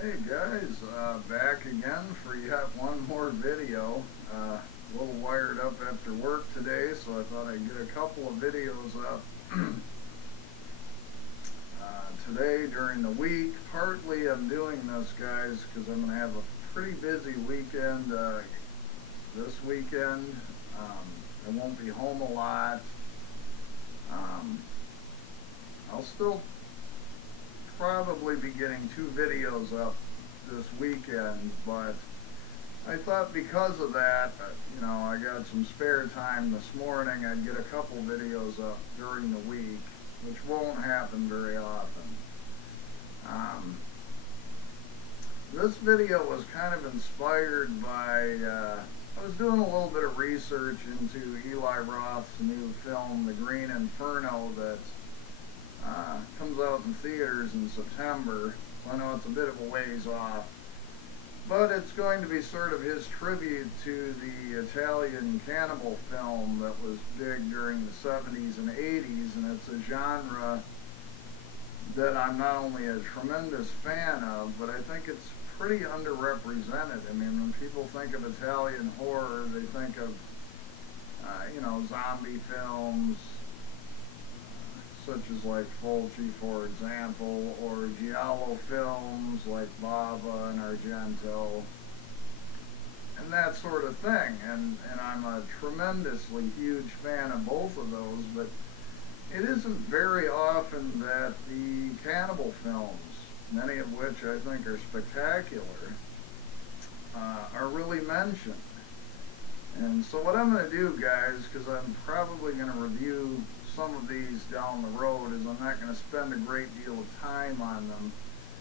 Hey guys, back again for yet one more video. A little wired up after work today, so I thought I'd get a couple of videos up today during the week. Partly I'm doing this, guys, because I'm going to have a pretty busy weekend this weekend. I won't be home a lot. I'll still probably be getting 2 videos up this weekend, but I thought because of that, I got some spare time this morning, I'd get a couple videos up during the week, which won't happen very often. This video was kind of inspired by, I was doing a little bit of research into Eli Roth's new film, The Green Inferno, that comes out in theaters in September. I know it's a bit of a ways off, but it's going to be sort of his tribute to the Italian cannibal film that was big during the 70s and 80s, and it's a genre that I'm not only a tremendous fan of, but I think it's pretty underrepresented. I mean, when people think of Italian horror, they think of, zombie films, such as like Fulci, for example, or giallo films like Bava and Argento, and that sort of thing. And I'm a tremendously huge fan of both of those, but it isn't very often that the cannibal films, many of which I think are spectacular, are really mentioned. And so what I'm going to do, guys, because I'm probably going to review some of these down the road, is I'm not going to spend a great deal of time on them,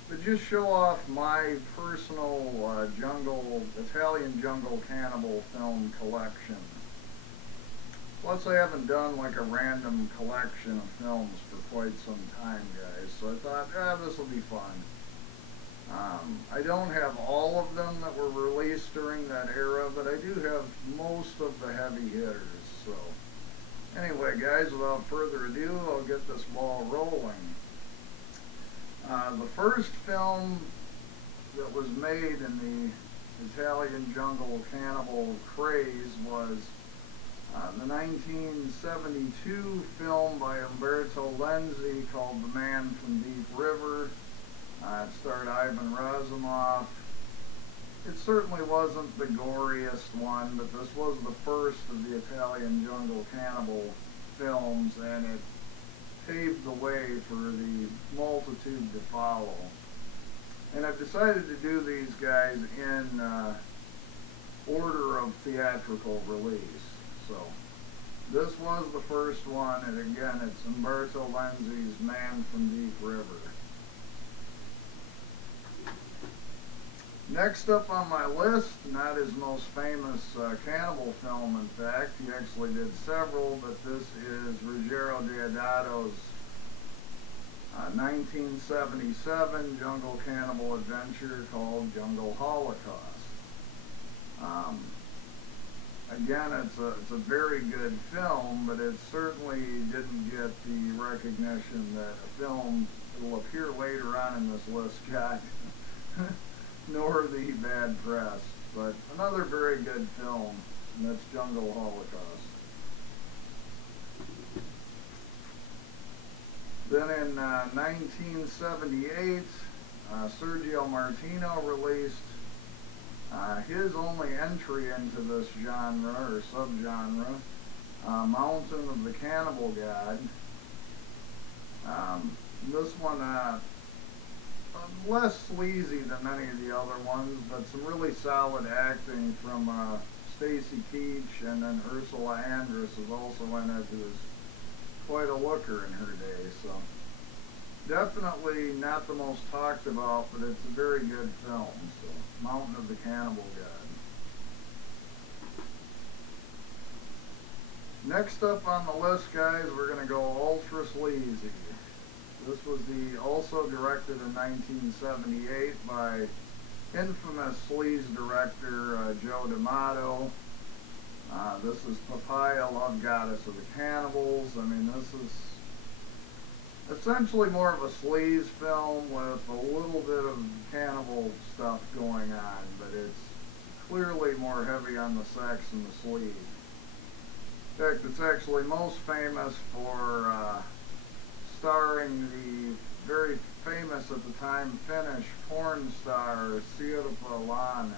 but just show off my personal Italian jungle cannibal film collection. Plus, I haven't done like a random collection of films for quite some time, guys, so I thought, this will be fun. I don't have all of them that were released during that era, but I do have most of the heavy hitters. So anyway, guys, without further ado, I'll get this ball rolling. The first film that was made in the Italian jungle cannibal craze was the 1972 film by Umberto Lenzi called The Man from Deep River. It starred Ivan Razumov. It certainly wasn't the goriest one, but this was the first of the Italian jungle cannibal films, and it paved the way for the multitude to follow. And I've decided to do these guys in order of theatrical release. So this was the first one, and again, it's Umberto Lenzi's Man from Deep River. Next up on my list, not his most famous cannibal film, in fact. He actually did several, but this is Ruggero Deodato's 1977 jungle cannibal adventure called Jungle Holocaust. Again, it's a very good film, but it certainly didn't get the recognition that a film that will appear later on in this list got. Nor the bad press, but another very good film, and that's Jungle Holocaust. Then in 1978, Sergio Martino released his only entry into this genre, or subgenre, Mountain of the Cannibal God. This one, less sleazy than many of the other ones, but some really solid acting from Stacy Keach, and then Ursula Andress is also in it, who is quite a looker in her day. So definitely not the most talked about, but it's a very good film. So Mountain of the Cannibal God. Next up on the list, guys, we're going to go ultra sleazy. This was also directed in 1978 by infamous sleaze director Joe D'Amato. This is Papaya, Love Goddess of the Cannibals. I mean, this is essentially more of a sleaze film with a little bit of cannibal stuff going on, but it's clearly more heavy on the sex and the sleaze. In fact, it's actually most famous for starring the very famous at the time Finnish porn star Sirpa Lane.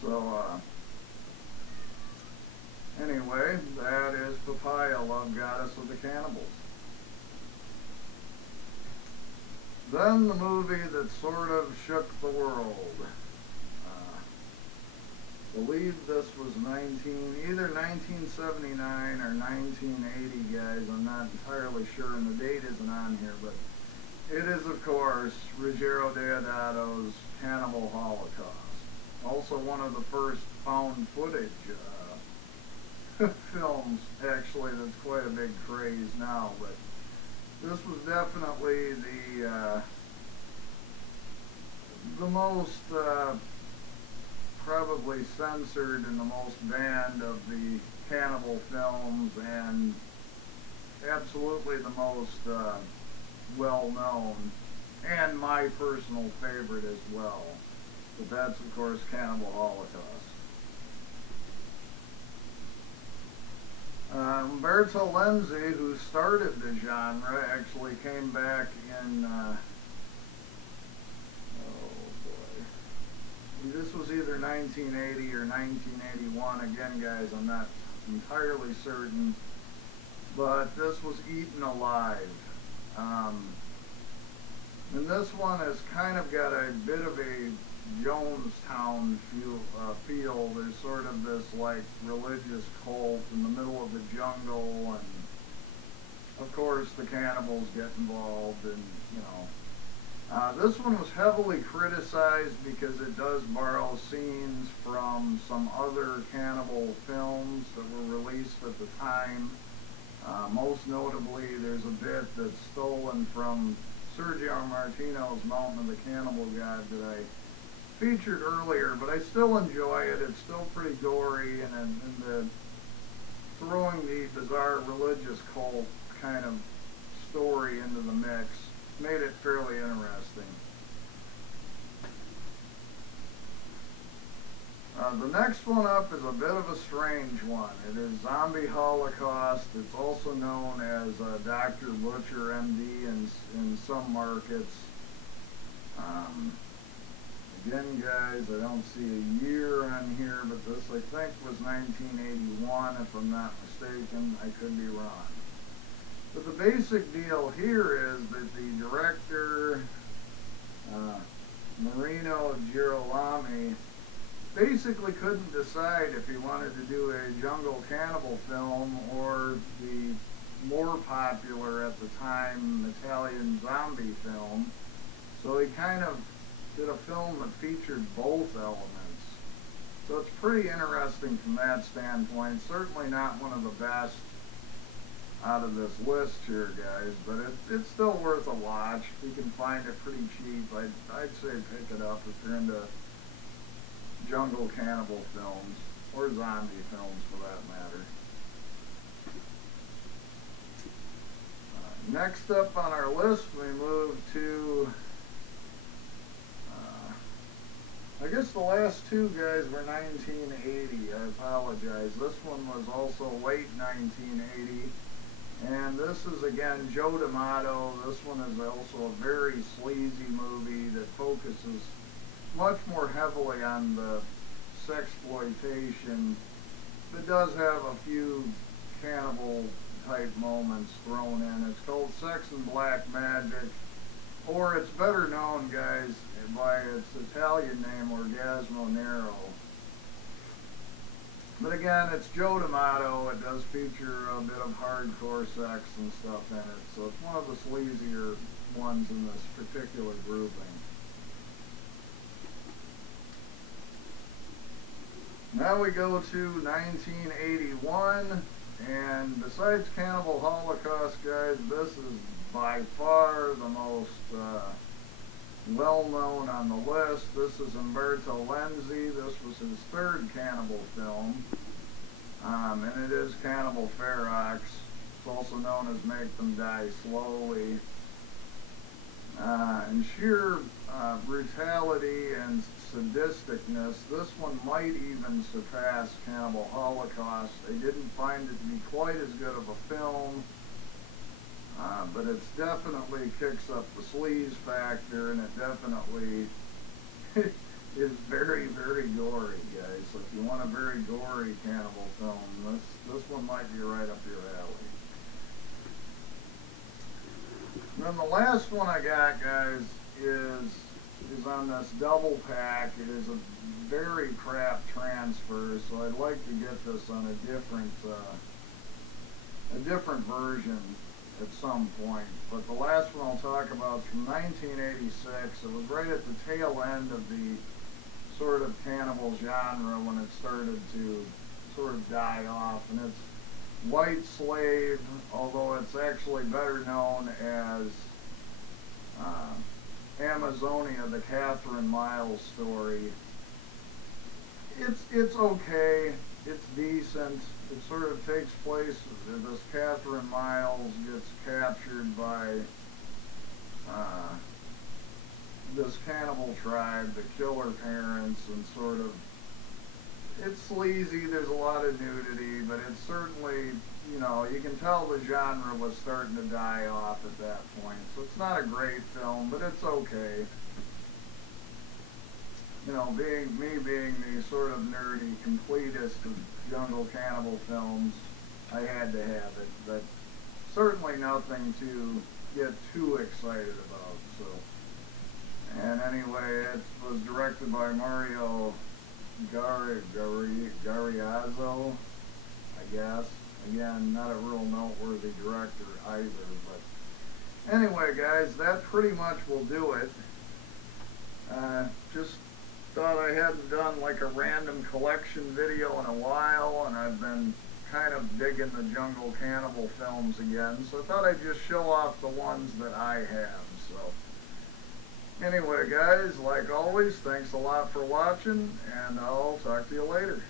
So, anyway, that is Papaya, Love Goddess of the Cannibals. Then the movie that sort of shook the world. I believe this was either 1979 or 1980, guys. I'm not entirely sure, and the date isn't on here, but it is, of course, Ruggero Deodato's Cannibal Holocaust. Also one of the first found footage films, actually, that's quite a big craze now, but this was definitely the most probably censored and the most banned of the cannibal films, and absolutely the most well known, and my personal favorite as well. But that's, of course, Cannibal Holocaust. Umberto Lenzi, who started the genre, actually came back in, this was either 1980 or 1981. Again, guys, I'm not entirely certain, but this was Eaten Alive. And this one has kind of got a bit of a Jonestown feel. There's sort of this like religious cult in the middle of the jungle, and of course the cannibals get involved, and you know. This one was heavily criticized because it does borrow scenes from some other cannibal films that were released at the time. Most notably, there's a bit that's stolen from Sergio Martino's Mountain of the Cannibal God that I featured earlier, but I still enjoy it. It's still pretty gory, and throwing the bizarre religious cult kind of story into the mix made it fairly interesting. The next one up is a bit of a strange one. It is Zombie Holocaust. It's also known as Dr. Butcher MD in some markets. Again, guys, I don't see a year on here, but this I think was 1981 if I'm not mistaken. I could be wrong. But the basic deal here is that the director, Marino Girolami, basically couldn't decide if he wanted to do a jungle cannibal film or the more popular at the time Italian zombie film. So he kind of did a film that featured both elements. So it's pretty interesting from that standpoint. Certainly not one of the best out of this list here, guys, but it's still worth a watch. You can find it pretty cheap. I'd say pick it up if you're into jungle cannibal films, or zombie films for that matter. Next up on our list, we move to, I guess the last two, guys, were 1980. I apologize. This one was also late 1980. And this is, again, Joe D'Amato. This one is also a very sleazy movie that focuses much more heavily on the sexploitation, but does have a few cannibal-type moments thrown in. It's called Sex and Black Magic, or it's better known, guys, by its Italian name, Orgasmo Nero. But again, it's Joe D'Amato. It does feature a bit of hardcore sex and stuff in it, so it's one of the sleazier ones in this particular grouping. Now we go to 1981, and besides Cannibal Holocaust, guys, this is by far the most well-known on the list. This is Umberto Lenzi. This was his third cannibal film, and it is Cannibal Ferox. also known as Make Them Die Slowly. In sheer brutality and sadisticness, this one might even surpass Cannibal Holocaust. I didn't find it to be quite as good of a film, but it definitely kicks up the sleaze factor, and it definitely is very, very gory, guys. So if you want a very gory cannibal film, this one might be right up your alley. And then the last one I got, guys, is on this double pack. It is a very crap transfer, so I'd like to get this on a different version at some point. But the last one I'll talk about is from 1986. It was right at the tail end of the sort of cannibal genre when it started to sort of die off, and it's White Slave, although it's actually better known as Amazonia, the Catherine Miles story. It's okay. It's decent. It sort of takes place, this Catherine Miles gets captured by this cannibal tribe that kill her parents, and sort of, it's sleazy, there's a lot of nudity, but it's certainly, you know, you can tell the genre was starting to die off at that point. So it's not a great film, but it's okay. You know, being the sort of nerdy completist of jungle cannibal films, I had to have it, but certainly nothing to get too excited about. So, and anyway, it was directed by Mario Gariazzo, I guess. Again, not a real noteworthy director either, but anyway, guys, that pretty much will do it. Just thought I hadn't done like a random collection video in a while, and I've been kind of digging the jungle cannibal films again, so I thought I'd just show off the ones that I have. So anyway, guys, like always, thanks a lot for watching, and I'll talk to you later.